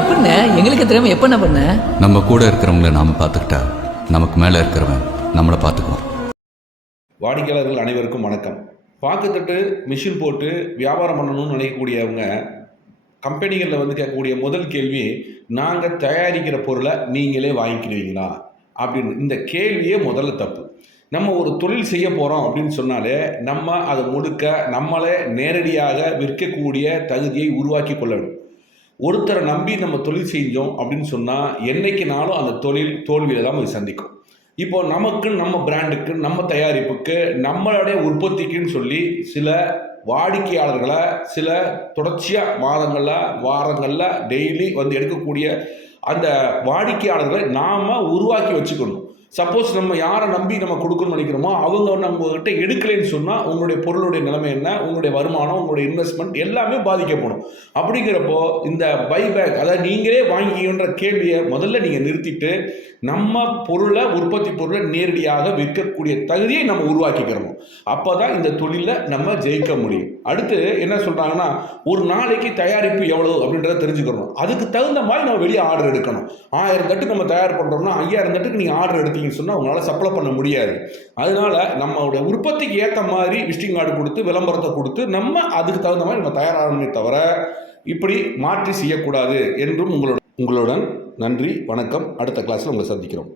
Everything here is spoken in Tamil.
எப்படிண்ணே எங்களுக்கு தெரியாம எப்ப என்ன பண்ண? நம்ம கூட இருக்கிறவங்கள நாம பார்த்துக்கிட்டா நமக்கு மேலே இருக்கிறவன் நம்மளை பார்த்துக்குவோம். வாடிக்கையாளர்கள் அனைவருக்கும் வணக்கம். பாக்குத்தட்டு மிஷின் போட்டு வியாபாரம் பண்ணணும்னு நினைக்கக்கூடியவங்க கம்பெனிகளில் வந்து கேட்கக்கூடிய முதல் கேள்வி, நாங்கள் தயாரிக்கிற பொருளை நீங்களே வாங்கிக்கிறீங்களா அப்படின்னு. இந்த கேள்வியே முதல்ல தப்பு. நம்ம ஒரு தொழில் செய்ய போகிறோம் அப்படின்னு சொன்னாலே நம்ம அதை முழுக்க நம்மளே நேரடியாக விற்கக்கூடிய தகுதியை உருவாக்கி கொள்ள வேண்டும். ஒருத்தரை நம்பி நம்ம தொழில் செஞ்சோம் அப்படின்னு சொன்னால் என்னைக்குனாலும் அந்த தொழில் தோல்வியில் தான் போய் சந்திக்கும். இப்போ நமக்கு, நம்ம பிராண்டுக்கு, நம்ம தயாரிப்புக்கு, நம்மளுடைய உற்பத்திக்குன்னு சொல்லி சில வாடிக்கையாளர்களை சில தொடர்ச்சியாக மாதங்களில் வாரங்களில் டெய்லி வந்து எடுக்கக்கூடிய அந்த வாடிக்கையாளர்களை நாம் உருவாக்கி வச்சுக்கணும். சப்போஸ் நம்ம யாரை நம்பி நம்ம கொடுக்கணும்னு நினைக்கிறோமோ அவங்க நம்மகிட்ட எடுக்கலைன்னு சொன்னால் உங்களுடைய பொருளுடைய நிலைமை என்ன, உங்களுடைய வருமானம், உங்களுடைய இன்வெஸ்ட்மெண்ட் எல்லாமே பாதிக்கப்படும். அப்படிங்கிறப்போ இந்த பைபேக், அதாவது நீங்களே வாங்கிக்கின்ற கேள்வியை முதல்ல நீங்கள் நிறுத்திட்டு நம்ம பொருளை, உற்பத்தி பொருளை நேரடியாக விற்கக்கூடிய தகுதியை நம்ம உருவாக்கிக்கிறோம். அப்போ தான் இந்த தொழிலில் நம்ம ஜெயிக்க முடியும். அடுத்து என்ன சொல்கிறாங்கன்னா, ஒரு நாளைக்கு தயாரிப்பு எவ்வளோ அப்படின்றத தெரிஞ்சுக்கிறோம். அதுக்கு தகுந்த மாதிரி நம்ம வெளியே ஆர்டர் எடுக்கணும். 1000 தட்டுக்கு நம்ம தயார் பண்ணுறோம்னா 5000 தட்டுக்கு நீங்கள் ஆர்டர் எடுத்தீங்கன்னு சொன்னால் உங்களால் சப்ளை பண்ண முடியாது. அதனால நம்மளுடைய உற்பத்திக்கு ஏற்ற மாதிரி விசிட்டிங் கார்டு கொடுத்து விளம்பரத்தை கொடுத்து நம்ம அதுக்கு தகுந்த மாதிரி நம்ம தயாராகணுமே தவிர இப்படி மாற்றி செய்யக்கூடாது என்றும் உங்களுடன் நன்றி, வணக்கம். அடுத்த கிளாஸில் உங்களை சந்திக்கிறோம்.